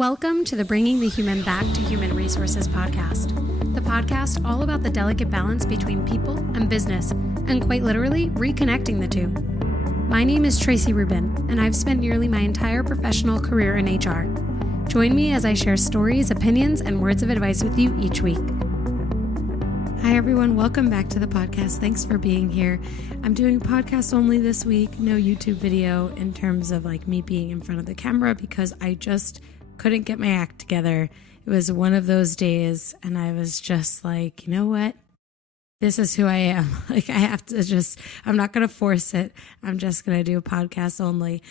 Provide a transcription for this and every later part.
Welcome to the Bringing the Human Back to Human Resources podcast, the podcast all about the delicate balance between people and business, and quite literally reconnecting the two. My name is Traci Rubin, and I've spent nearly my entire professional career in HR. Join me as I share stories, opinions, and words of advice with you each week. Hi everyone, welcome back to the podcast. Thanks for being here. I'm doing podcast only this week, no YouTube video in terms of like me being in front of the camera because I just couldn't get my act together. It was one of those days and I was just like, you know what? This is who I am. Like I'm not going to force it. I'm just going to do a podcast only.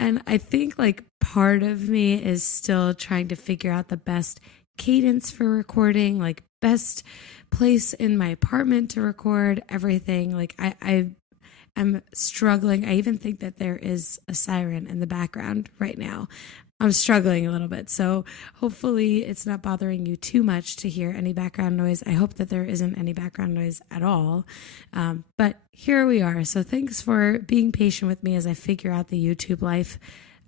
And I think like part of me is still trying to figure out the best cadence for recording, like best place in my apartment to record everything. Like I'm struggling. I even think that there is a siren in the background right now. I'm struggling a little bit. So hopefully it's not bothering you too much to hear any background noise. I hope that there isn't any background noise at all. But here we are. So thanks for being patient with me as I figure out the YouTube life.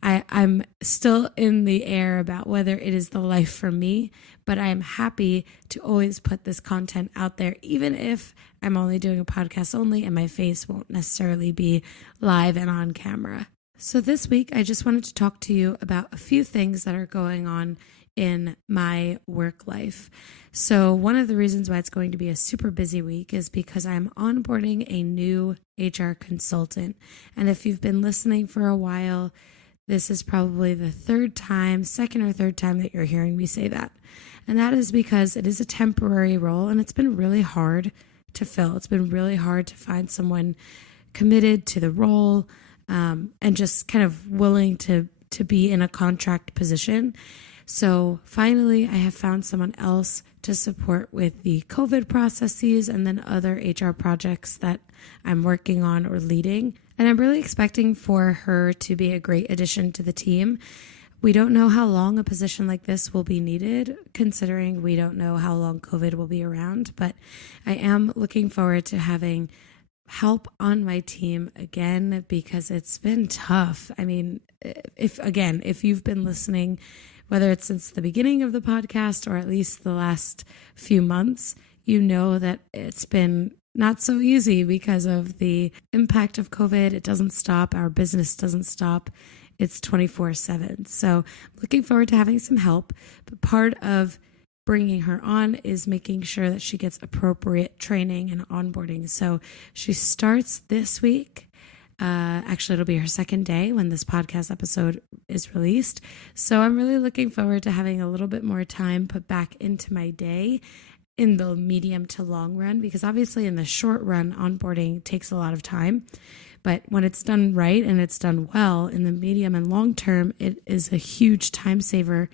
I'm still in the air about whether it is the life for me, but I am happy to always put this content out there, even if I'm only doing a podcast only and my face won't necessarily be live and on camera. So this week, I just wanted to talk to you about a few things that are going on in my work life. So one of the reasons why it's going to be a super busy week is because I'm onboarding a new HR consultant. And if you've been listening for a while, this is probably the second or third time that you're hearing me say that. And that is because it is a temporary role and it's been really hard to fill. It's been really hard to find someone committed to the role, and just kind of willing to be in a contract position. So finally, I have found someone else to support with the COVID processes and then other HR projects that I'm working on or leading. And I'm really expecting for her to be a great addition to the team. We don't know how long a position like this will be needed, considering we don't know how long COVID will be around, but I am looking forward to having help on my team again because it's been tough. I mean, if you've been listening, whether it's since the beginning of the podcast or at least the last few months, you know that it's been not so easy because of the impact of COVID. It doesn't stop. Our business doesn't stop. It's 24/7. So looking forward to having some help. But part of bringing her on is making sure that she gets appropriate training and onboarding. So she starts this week. Actually, it'll be her second day when this podcast episode is released. So I'm really looking forward to having a little bit more time put back into my day in the medium to long run, because obviously in the short run, onboarding takes a lot of time. But when it's done right and it's done well in the medium and long term, it is a huge time saver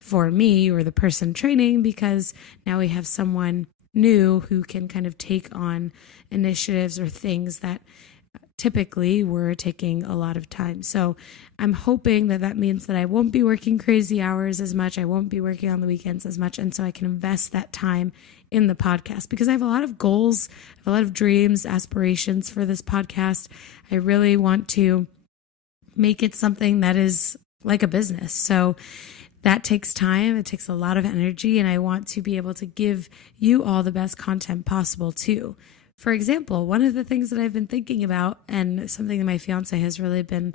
for me or the person training, because now we have someone new who can kind of take on initiatives or things that typically were taking a lot of time. So I'm hoping that that means that I won't be working crazy hours as much. I won't be working on the weekends as much. And so I can invest that time in the podcast because I have a lot of goals, I have a lot of dreams, aspirations for this podcast. I really want to make it something that is like a business. So that takes time. It takes a lot of energy, and I want to be able to give you all the best content possible too. For example, one of the things that I've been thinking about, and something that my fiance has really been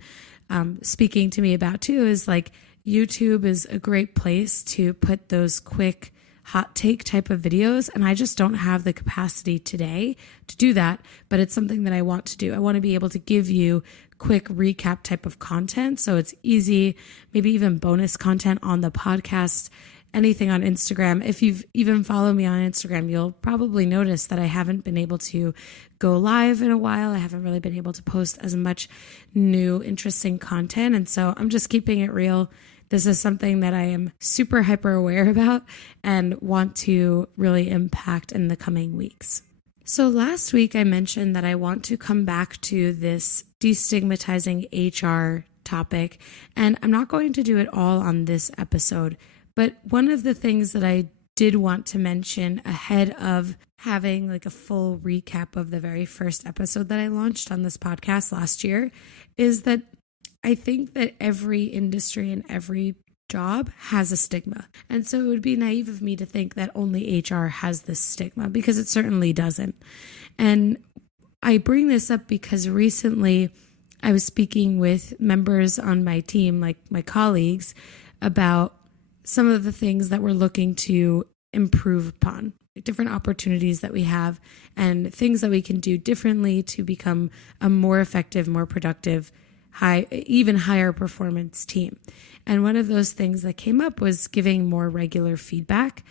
speaking to me about too, is like YouTube is a great place to put those quick hot take type of videos. And I just don't have the capacity today to do that, but it's something that I want to do. I want to be able to give you quick recap type of content. So it's easy, maybe even bonus content on the podcast, anything on Instagram. If you've even followed me on Instagram, you'll probably notice that I haven't been able to go live in a while. I haven't really been able to post as much new, interesting content. And so I'm just keeping it real. This is something that I am super hyper aware about and want to really impact in the coming weeks. So last week I mentioned that I want to come back to this destigmatizing HR topic, and I'm not going to do it all on this episode. But one of the things that I did want to mention ahead of having like a full recap of the very first episode that I launched on this podcast last year is that I think that every industry and every job has a stigma. And so it would be naive of me to think that only HR has this stigma, because it certainly doesn't. And I bring this up because recently I was speaking with members on my team, like my colleagues, about some of the things that we're looking to improve upon, different opportunities that we have and things that we can do differently to become a more effective, more productive, even higher performance team. And one of those things that came up was giving more regular feedback.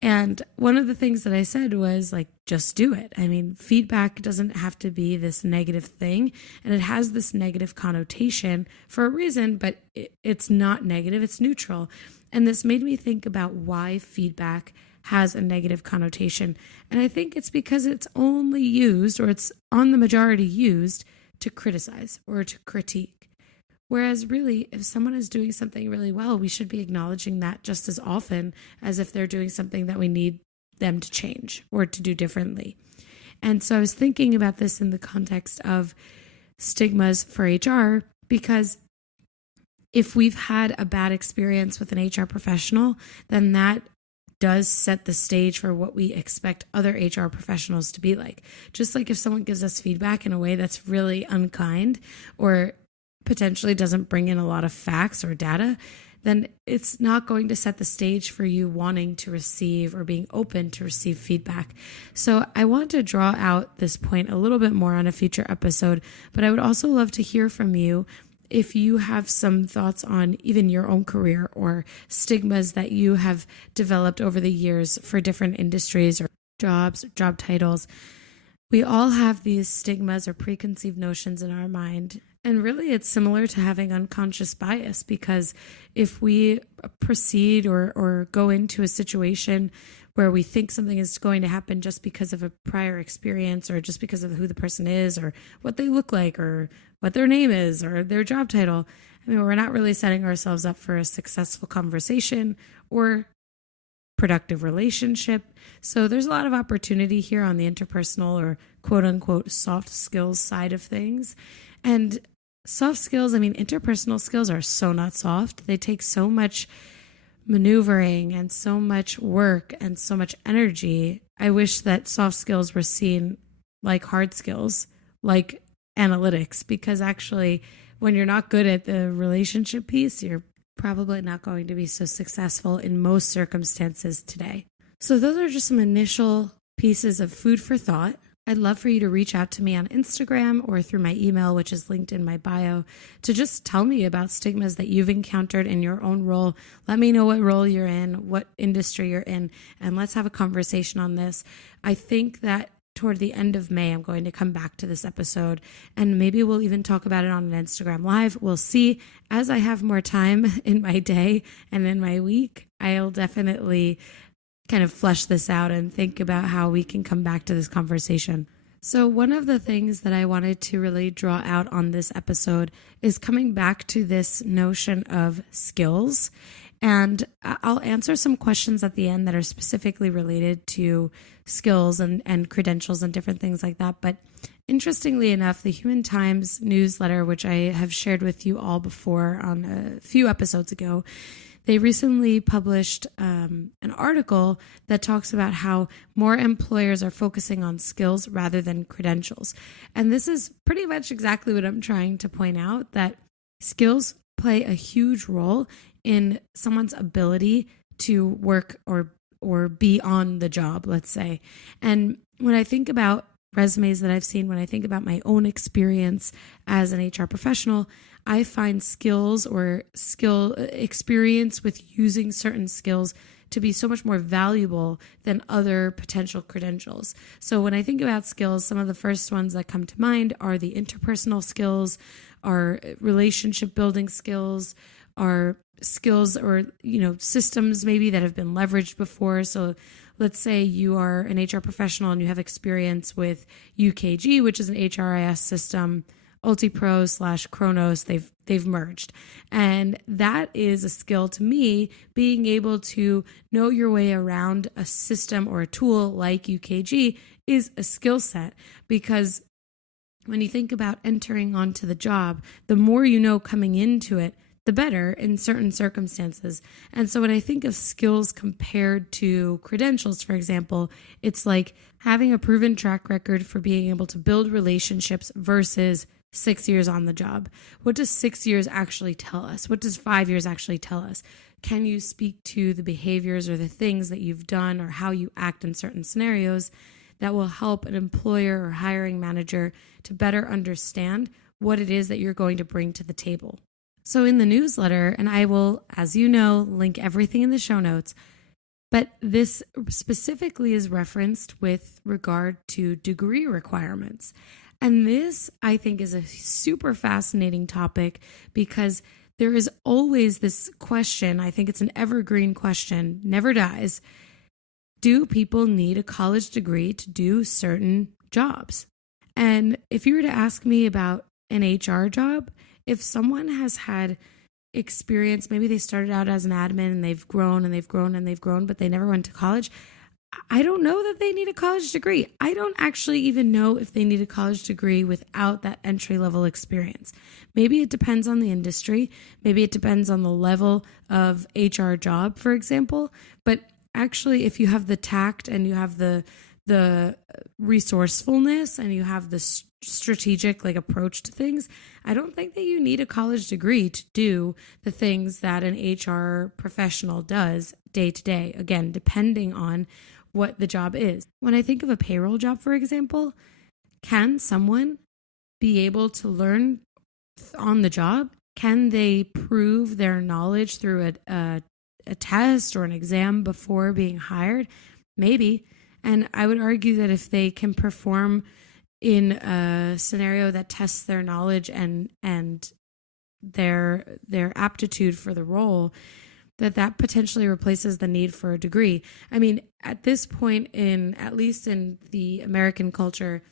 And one of the things that I said was like, just do it. I mean, feedback doesn't have to be this negative thing, and it has this negative connotation for a reason, but it's not negative, it's neutral. And this made me think about why feedback has a negative connotation. And I think it's because it's only used, or it's on the majority used, to criticize or to critique. Whereas really, if someone is doing something really well, we should be acknowledging that just as often as if they're doing something that we need them to change or to do differently. And so I was thinking about this in the context of stigmas for HR, because if we've had a bad experience with an HR professional, then that does set the stage for what we expect other HR professionals to be like. Just like if someone gives us feedback in a way that's really unkind or potentially doesn't bring in a lot of facts or data, then it's not going to set the stage for you wanting to receive or being open to receive feedback. So I want to draw out this point a little bit more on a future episode, but I would also love to hear from you if you have some thoughts on even your own career or stigmas that you have developed over the years for different industries or jobs, job titles. We all have these stigmas or preconceived notions in our mind. And really, it's similar to having unconscious bias, because if we proceed or go into a situation where we think something is going to happen just because of a prior experience or just because of who the person is or what they look like or what their name is or their job title, I mean, we're not really setting ourselves up for a successful conversation or productive relationship. So there's a lot of opportunity here on the interpersonal or quote unquote soft skills side of things. And soft skills, I mean, interpersonal skills are so not soft. They take so much maneuvering and so much work and so much energy. I wish that soft skills were seen like hard skills, like analytics, because actually when you're not good at the relationship piece, you're probably not going to be so successful in most circumstances today. So those are just some initial pieces of food for thought. I'd love for you to reach out to me on Instagram or through my email, which is linked in my bio, to just tell me about stigmas that you've encountered in your own role. Let me know what role you're in, what industry you're in, and let's have a conversation on this. I think that toward the end of May, I'm going to come back to this episode, and maybe we'll even talk about it on an Instagram Live. We'll see. As I have more time in my day and in my week, I'll definitely kind of flesh this out and think about how we can come back to this conversation. So one of the things that I wanted to really draw out on this episode is coming back to this notion of skills. And I'll answer some questions at the end that are specifically related to skills and credentials and different things like that. But interestingly enough, the Human Times newsletter, which I have shared with you all before on a few episodes ago, they recently published an article that talks about how more employers are focusing on skills rather than credentials. And this is pretty much exactly what I'm trying to point out, that skills play a huge role in someone's ability to work or be on the job, let's say. And when I think about resumes that I've seen, when I think about my own experience as an HR professional, I find skills or skill experience with using certain skills to be so much more valuable than other potential credentials. So when I think about skills, some of the first ones that come to mind are the interpersonal skills, are relationship building skills, are skills or, systems maybe that have been leveraged before. So let's say you are an HR professional and you have experience with UKG, which is an HRIS system, UltiPro / Kronos, they've merged. And that is a skill to me, being able to know your way around a system or a tool like UKG is a skill set, because when you think about entering onto the job, the more you know coming into it, the better in certain circumstances. And so when I think of skills compared to credentials, for example, it's like having a proven track record for being able to build relationships versus 6 years on the job. What does 6 years actually tell us? What does 5 years actually tell us? Can you speak to the behaviors or the things that you've done or how you act in certain scenarios that will help an employer or hiring manager to better understand what it is that you're going to bring to the table? So in the newsletter, and I will, as you know, link everything in the show notes, but this specifically is referenced with regard to degree requirements. And this, I think, is a super fascinating topic because there is always this question. I think it's an evergreen question, never dies. Do people need a college degree to do certain jobs? And if you were to ask me about an HR job, if someone has had experience, maybe they started out as an admin and they've grown and they've grown and they've grown, but they never went to college, I don't know that they need a college degree. I don't actually even know if they need a college degree without that entry level experience. Maybe it depends on the industry. Maybe it depends on the level of HR job, for example. But actually, if you have the tact and you have the resourcefulness and you have the strategic approach to things, I don't think that you need a college degree to do the things that an HR professional does day to day. Again, depending on what the job is. When I think of a payroll job, for example, can someone be able to learn on the job? Can they prove their knowledge through a test or an exam before being hired? Maybe. And I would argue that if they can perform in a scenario that tests their knowledge and their aptitude for the role, that potentially replaces the need for a degree. I mean, at this point at least in the American culture,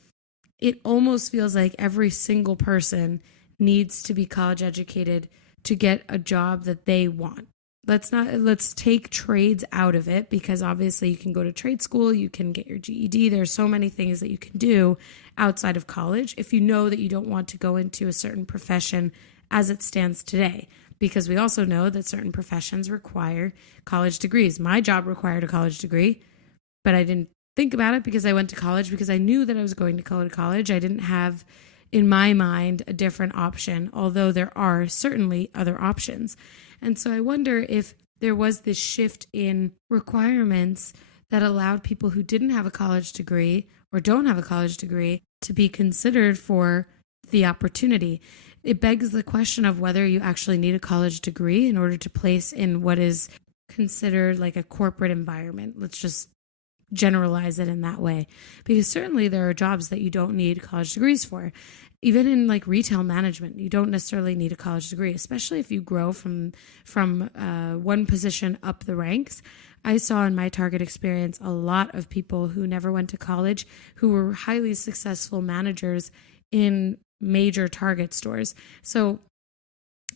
it almost feels like every single person needs to be college educated to get a job that they want. Let's take trades out of it, because obviously you can go to trade school, you can get your GED. There's so many things that you can do outside of college if you know that you don't want to go into a certain profession as it stands today. Because we also know that certain professions require college degrees. My job required a college degree, but I didn't think about it because I went to college because I knew that I was going to go to college. I didn't have, in my mind, a different option, although there are certainly other options. And so I wonder if there was this shift in requirements that allowed people who didn't have a college degree or don't have a college degree to be considered for the opportunity. It begs the question of whether you actually need a college degree in order to place in what is considered like a corporate environment. Let's just generalize it in that way, because certainly there are jobs that you don't need college degrees for. Even in retail management, you don't necessarily need a college degree, especially if you grow from one position up the ranks. I saw in my Target experience a lot of people who never went to college who were highly successful managers in major Target stores. So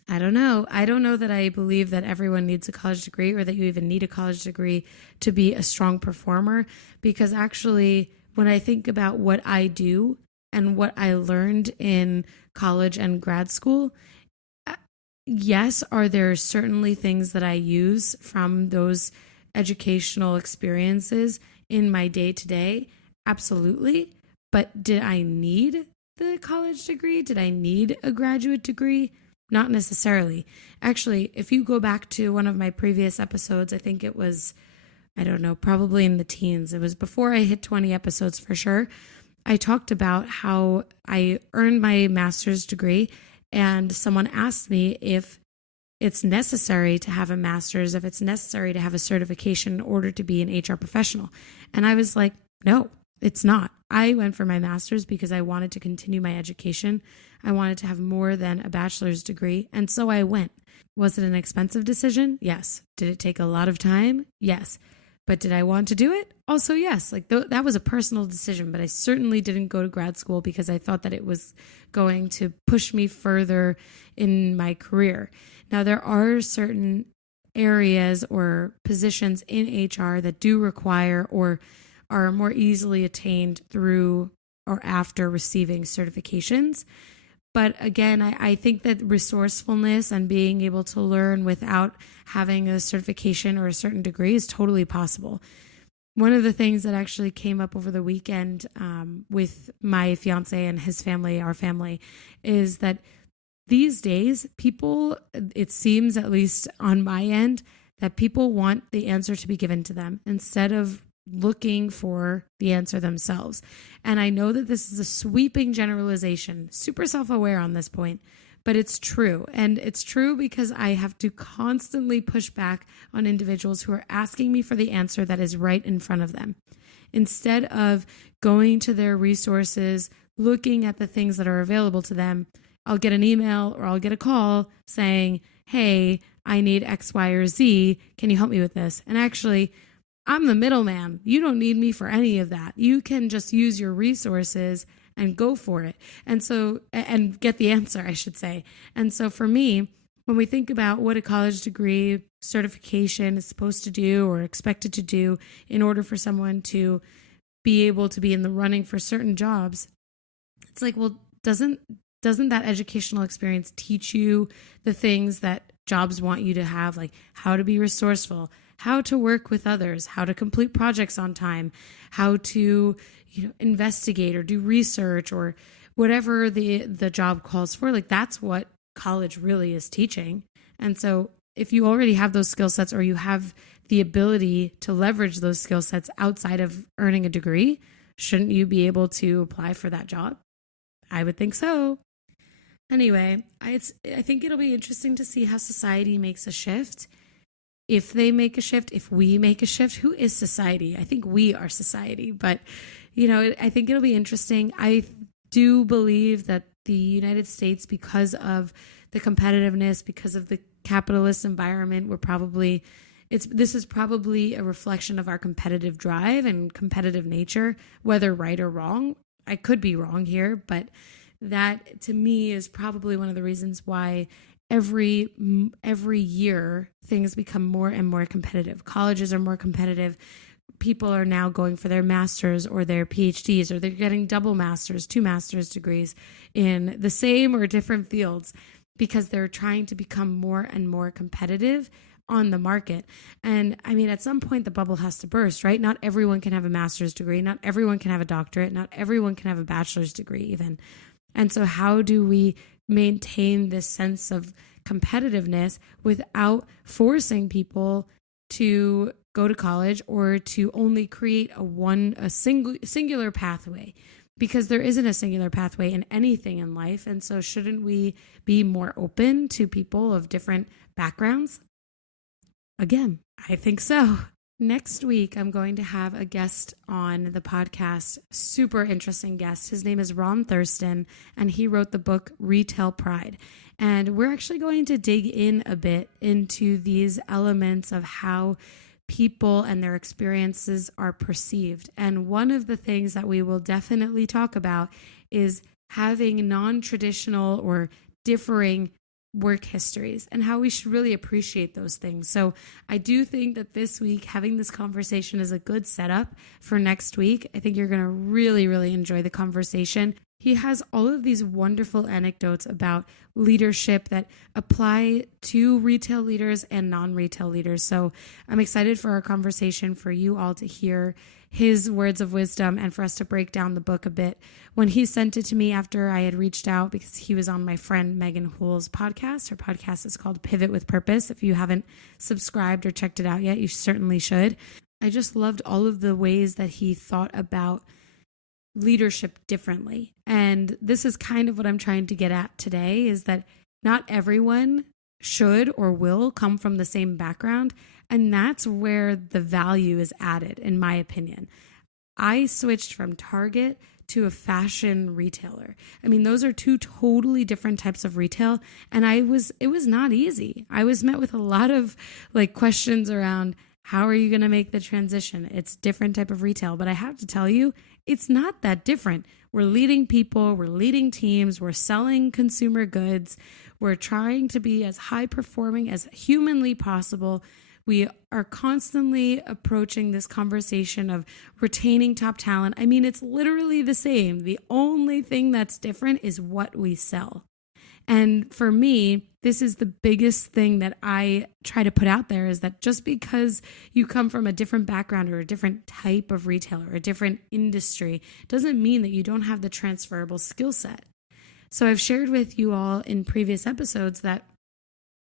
I don't know. I don't know that I believe that everyone needs a college degree or that you even need a college degree to be a strong performer, because actually when I think about what I do and what I learned in college and grad school, yes, are there certainly things that I use from those educational experiences in my day-to-day? Absolutely. But did I need the college degree? Did I need a graduate degree? Not necessarily. Actually, if you go back to one of my previous episodes, I think it was, I don't know, probably in the teens. It was before I hit 20 episodes for sure. I talked about how I earned my master's degree, and someone asked me if it's necessary to have a master's, if it's necessary to have a certification in order to be an HR professional. And I was like, no, it's not. I went for my master's because I wanted to continue my education. I wanted to have more than a bachelor's degree. And so I went. Was it an expensive decision? Yes. Did it take a lot of time? Yes. But did I want to do it? Also, yes. That was a personal decision, but I certainly didn't go to grad school because I thought that it was going to push me further in my career. Now, there are certain areas or positions in HR that do require or are more easily attained through or after receiving certifications. But again, I think that resourcefulness and being able to learn without having a certification or a certain degree is totally possible. One of the things that actually came up over the weekend with my fiance and his family, our family, is that these days, people, it seems at least on my end, that people want the answer to be given to them instead of looking for the answer themselves. And I know that this is a sweeping generalization, super self-aware on this point, but it's true. And it's true because I have to constantly push back on individuals who are asking me for the answer that is right in front of them. Instead of going to their resources, looking at the things that are available to them, I'll get an email or I'll get a call saying, hey, I need X, Y, or Z. Can you help me with this? And actually, I'm the middleman. You don't need me for any of that. You can just use your resources and go for it. And get the answer, I should say. And so for me, when we think about what a college degree certification is supposed to do or expected to do in order for someone to be able to be in the running for certain jobs, it's like, well, doesn't that educational experience teach you the things that jobs want you to have, like how to be resourceful, how to work with others, how to complete projects on time, how to, investigate or do research or whatever the job calls for? Like that's what college really is teaching. And so if you already have those skill sets or you have the ability to leverage those skill sets outside of earning a degree, shouldn't you be able to apply for that job? I would think so. Anyway, I think it'll be interesting to see how society makes a shift. If they make a shift, if we make a shift, who is society? I think we are society, but I think it'll be interesting. I do believe that the United States, because of the competitiveness, because of the capitalist environment, this is probably a reflection of our competitive drive and competitive nature, whether right or wrong. I could be wrong here, but that to me is probably one of the reasons why every year things become more and more competitive. Colleges are more competitive. People are now going for their masters or their PhDs, or they're getting double masters, 2 master's degrees in the same or different fields because they're trying to become more and more competitive on the market. And I mean, at some point the bubble has to burst, right? Not everyone can have a master's degree. Not everyone can have a doctorate. Not everyone can have a bachelor's degree even. And so how do we maintain this sense of competitiveness without forcing people to go to college or to only create a singular pathway? Because there isn't a singular pathway in anything in life. And so shouldn't we be more open to people of different backgrounds? Again, I think so. Next week, I'm going to have a guest on the podcast, super interesting guest. His name is Ron Thurston, and he wrote the book Retail Pride. And we're actually going to dig in a bit into these elements of how people and their experiences are perceived. And one of the things that we will definitely talk about is having non-traditional or differing work histories and how we should really appreciate those things. So I do think that this week, having this conversation is a good setup for next week. I think you're going to really, really enjoy the conversation. He has all of these wonderful anecdotes about leadership that apply to retail leaders and non-retail leaders. So I'm excited for our conversation, for you all to hear his words of wisdom and for us to break down the book a bit. When he sent it to me after I had reached out, because he was on my friend Megan Hoole's podcast. Her podcast is called Pivot with Purpose. If you haven't subscribed or checked it out yet, you certainly should. I just loved all of the ways that he thought about leadership differently. And this is kind of what I'm trying to get at today, is that not everyone should or will come from the same background. And that's where the value is added, in my opinion. I switched from Target to a fashion retailer. I mean, those are 2 totally different types of retail. And it was not easy. I was met with a lot of questions around, how are you going to make the transition? It's different type of retail. But I have to tell you, it's not that different. We're leading people, we're leading teams, we're selling consumer goods. We're trying to be as high performing as humanly possible. We are constantly approaching this conversation of retaining top talent. I mean, it's literally the same. The only thing that's different is what we sell. And for me, this is the biggest thing that I try to put out there, is that just because you come from a different background or a different type of retailer or a different industry doesn't mean that you don't have the transferable skill set. So I've shared with you all in previous episodes that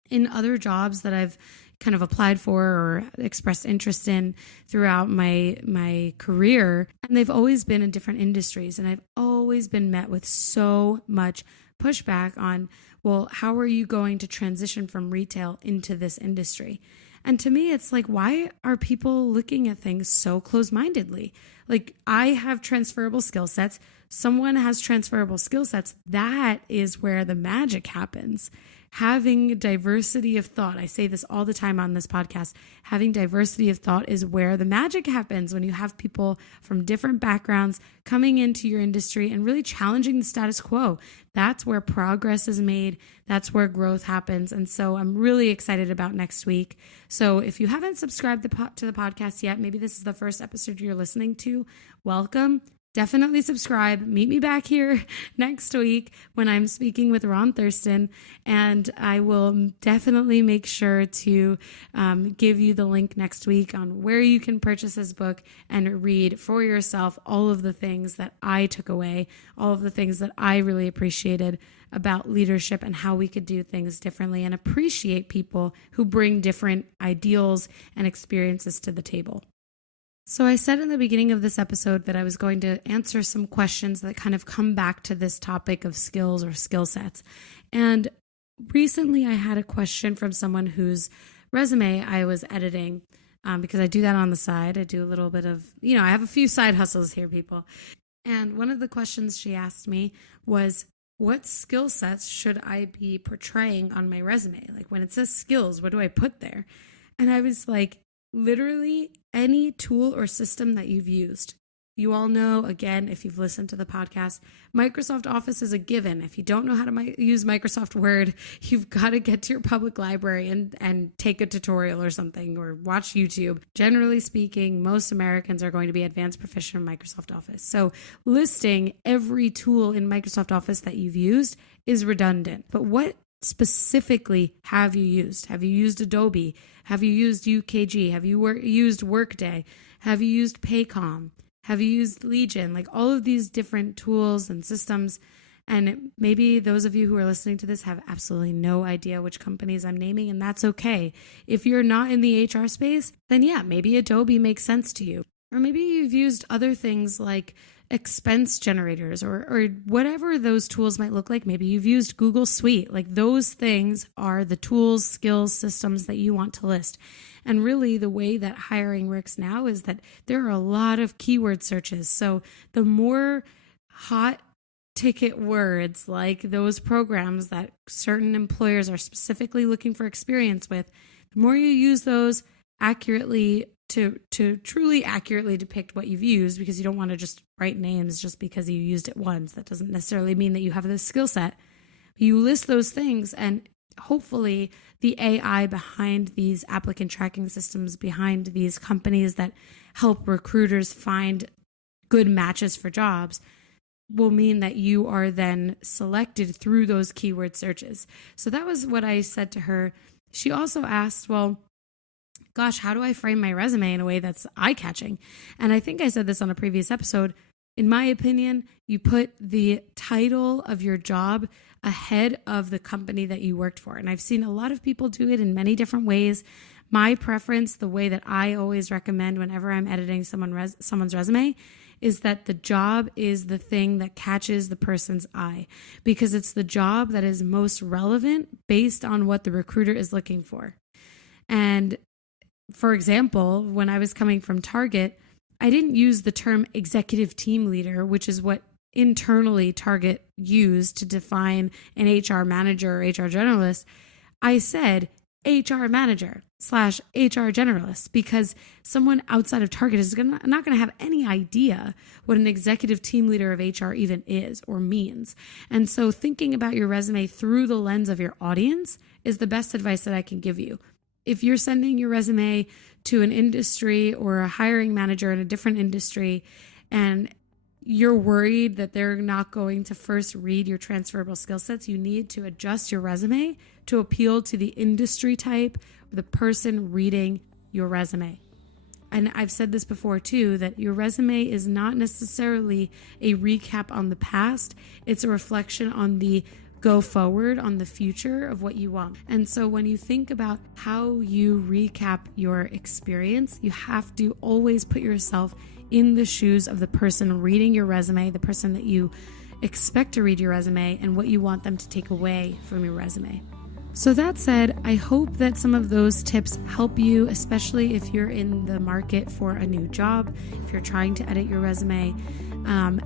in other jobs that I've kind of applied for or expressed interest in throughout my career, and they've always been in different industries, and I've always been met with so much pushback on, well, how are you going to transition from retail into this industry? And to me, it's like, why are people looking at things so close-mindedly? Like, I have transferable skill sets. Someone has transferable skill sets. That is where the magic happens. Having diversity of thought. I say this all the time on this podcast. Having diversity of thought is where the magic happens, when you have people from different backgrounds coming into your industry and really challenging the status quo. That's where progress is made. That's where growth happens. And so I'm really excited about next week. So if you haven't subscribed to the podcast yet, maybe this is the first episode you're listening to, welcome. Definitely subscribe. Meet me back here next week when I'm speaking with Ron Thurston, and I will definitely make sure to give you the link next week on where you can purchase his book and read for yourself all of the things that I took away, all of the things that I really appreciated about leadership and how we could do things differently and appreciate people who bring different ideals and experiences to the table. So I said in the beginning of this episode that I was going to answer some questions that kind of come back to this topic of skills or skill sets. And recently I had a question from someone whose resume I was editing, because I do that on the side. I do a little bit of, I have a few side hustles here, people. And one of the questions she asked me was, what skill sets should I be portraying on my resume? Like, when it says skills, what do I put there? And I was like, literally any tool or system that you've used. You all know, again, if you've listened to the podcast, Microsoft Office is a given. If you don't know how to use Microsoft Word, you've got to get to your public library and take a tutorial or something, or watch YouTube. Generally speaking, most Americans are going to be advanced proficient in Microsoft Office. So listing every tool in Microsoft Office that you've used is redundant. But what specifically have you used? Have you used Adobe? Have you used UKG? Have you used Workday? Have you used Paycom? Have you used Legion? Like, all of these different tools and systems. And maybe those of you who are listening to this have absolutely no idea which companies I'm naming, and that's okay. If you're not in the HR space, then yeah, maybe Adobe makes sense to you. Or maybe you've used other things like expense generators or whatever those tools might look like. Maybe you've used Google Suite. Like, those things are the tools, skills, systems that you want to list. And really, the way that hiring works now is that there are a lot of keyword searches. So the more hot ticket words, like those programs that certain employers are specifically looking for experience with, the more you use those accurately to truly accurately depict what you've used, because you don't want to just write names just because you used it once. That doesn't necessarily mean that you have this skill set. You list those things, and hopefully the AI behind these applicant tracking systems, behind these companies that help recruiters find good matches for jobs, will mean that you are then selected through those keyword searches. So that was what I said to her. She also asked, well, gosh, how do I frame my resume in a way that's eye-catching? And I think I said this on a previous episode. In my opinion, you put the title of your job ahead of the company that you worked for. And I've seen a lot of people do it in many different ways. My preference, the way that I always recommend whenever I'm editing someone's resume, is that the job is the thing that catches the person's eye, because it's the job that is most relevant based on what the recruiter is looking for. And for example, when I was coming from Target, I didn't use the term executive team leader, which is what internally Target used to define an HR manager or HR generalist. I said HR manager / HR generalist, because someone outside of Target is not going to have any idea what an executive team leader of HR even is or means. And so thinking about your resume through the lens of your audience is the best advice that I can give you. If you're sending your resume to an industry or a hiring manager in a different industry and you're worried that they're not going to first read your transferable skill sets, you need to adjust your resume to appeal to the industry type or the person reading your resume. And I've said this before too, that your resume is not necessarily a recap on the past. It's a reflection on the go forward, on the future of what you want. And so when you think about how you recap your experience, you have to always put yourself in the shoes of the person reading your resume, the person that you expect to read your resume, and what you want them to take away from your resume. So that said, I hope that some of those tips help you, especially if you're in the market for a new job, if you're trying to edit your resume.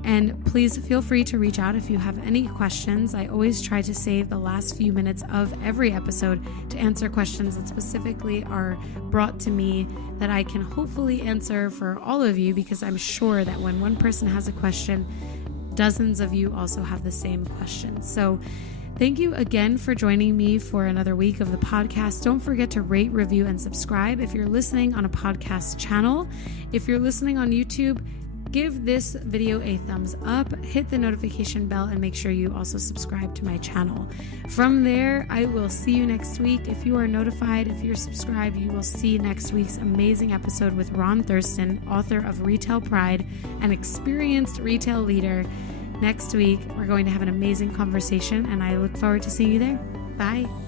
And please feel free to reach out if you have any questions. I always try to save the last few minutes of every episode to answer questions that specifically are brought to me that I can hopefully answer for all of you, because I'm sure that when one person has a question, dozens of you also have the same question. So thank you again for joining me for another week of the podcast. Don't forget to rate, review, and subscribe if you're listening on a podcast channel. If you're listening on YouTube, give this video a thumbs up, hit the notification bell, and make sure you also subscribe to my channel. From there, I will see you next week. If you are notified, if you're subscribed, you will see next week's amazing episode with Ron Thurston, author of Retail Pride, an experienced retail leader. Next week, we're going to have an amazing conversation, and I look forward to seeing you there. Bye.